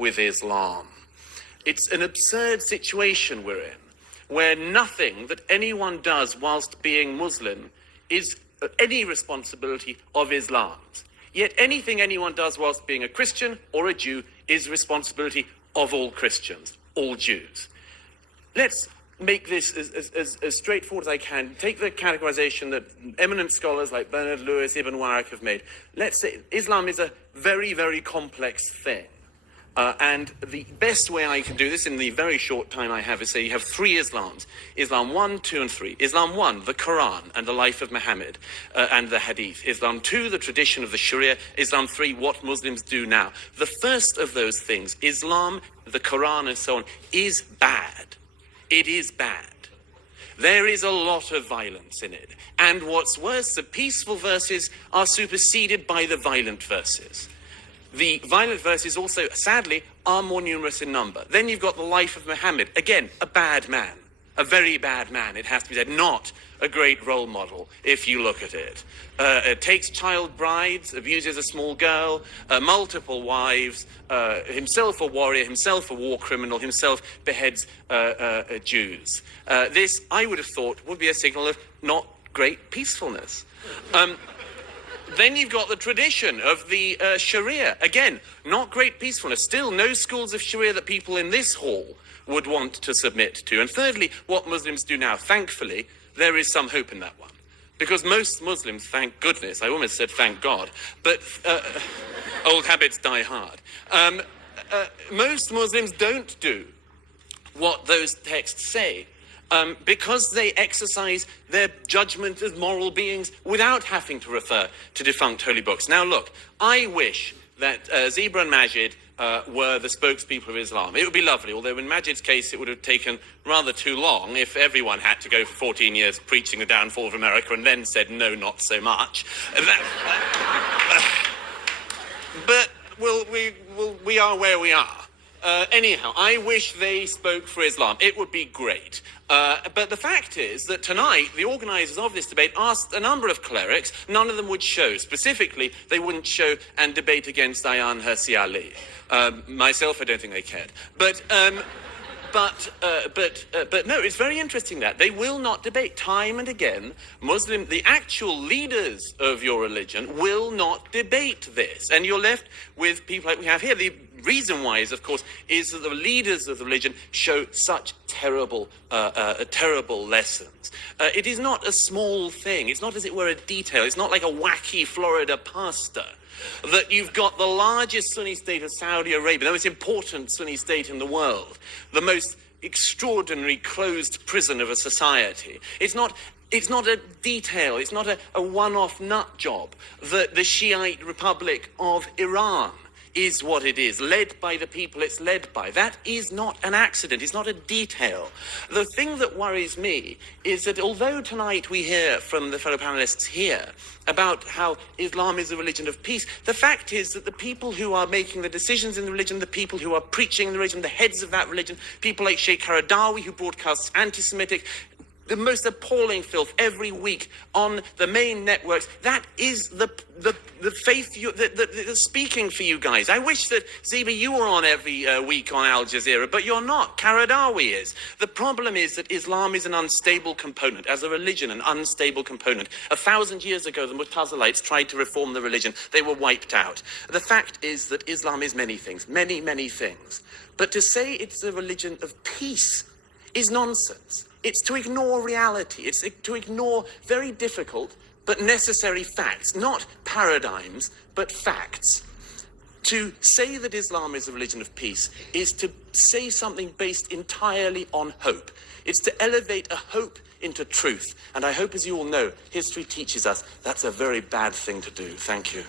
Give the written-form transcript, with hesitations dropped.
with Islam. It's an absurd situation we're in, where nothing that anyone does whilst being Muslim is any responsibility of Islam's. Yet anything anyone does whilst being a Christian or a Jew is responsibility of all Christians, all Jews. Let's make this as straightforward as I can. Take the categorization that eminent scholars like Bernard Lewis, Ibn Waraq have made. Let's say Islam is a very, very complex thing. And the best way I can do this in the very short time I have is say you have three Islams. Islam 1, 2, and 3. Islam 1, the Quran and the life of Muhammad and the Hadith. Islam 2, the tradition of the Sharia. Islam 3, what Muslims do now. The first of those things, Islam, the Quran and so on, is bad. It is bad. There is a lot of violence in it. And what's worse, the peaceful verses are superseded by the violent verses. The violent verses also, sadly, are more numerous in number. Then you've got the life of Muhammad. Again, a bad man. A very bad man, it has to be said. Not a great role model, if you look at it. Takes child brides, abuses a small girl, multiple wives, himself a warrior, himself a war criminal, himself beheads Jews. This, I would have thought, would be a signal of not great peacefulness. Then you've got the tradition of the Sharia. Again, not great peacefulness. Still, no schools of Sharia that people in this hall would want to submit to. And thirdly, what Muslims do now. Thankfully, there is some hope in that one. Because most Muslims, thank goodness, I almost said thank God, but old habits die hard. Most Muslims don't do what those texts say. Because they exercise their judgment as moral beings without having to refer to defunct holy books. Now look, I wish that Zebra and Majid were the spokespeople of Islam. It would be lovely, although in Majid's case it would have taken rather too long if everyone had to go for 14 years preaching the downfall of America and then said no, not so much. But we are where we are. Anyhow, I wish they spoke for Islam. It would be great. But the fact is that tonight, the organisers of this debate asked a number of clerics. None of them would show. Specifically, they wouldn't show and debate against Ayaan Hirsi Ali. Myself, I don't think they cared. But no, it's very interesting that they will not debate. Time and again, the actual leaders of your religion will not debate this. And you're left with people like we have here. The reason why is, of course, is that the leaders of the religion show such terrible lessons. It is not a small thing. It's not as it were a detail. It's not like a wacky Florida pastor. That you've got the largest Sunni state of Saudi Arabia, the most important Sunni state in the world, the most extraordinary closed prison of a society. It's not a detail, it's not a one-off nut job that the Shiite Republic of Iran is what it is, led by the people it's led by. That is not an accident, it's not a detail. The thing that worries me is that although tonight we hear from the fellow panelists here about how Islam is a religion of peace, the fact is that the people who are making the decisions in the religion, the people who are preaching in the religion, the heads of that religion, people like Sheikh Qaradawi who broadcasts anti-Semitic, the most appalling filth every week on the main networks. That is the faith that's speaking for you guys. I wish that, Zeba, you were on every week on Al Jazeera, but you're not. Qaradawi is. The problem is that Islam is an unstable component. As a religion, an unstable component. 1,000 years ago, the Mu'tazilites tried to reform the religion. They were wiped out. The fact is that Islam is many things. Many, many things. But to say it's a religion of peace is nonsense. It's to ignore reality. It's to ignore very difficult but necessary facts, not paradigms, but facts. To say that Islam is a religion of peace is to say something based entirely on hope. It's to elevate a hope into truth. And I hope, as you all know, history teaches us that's a very bad thing to do. Thank you.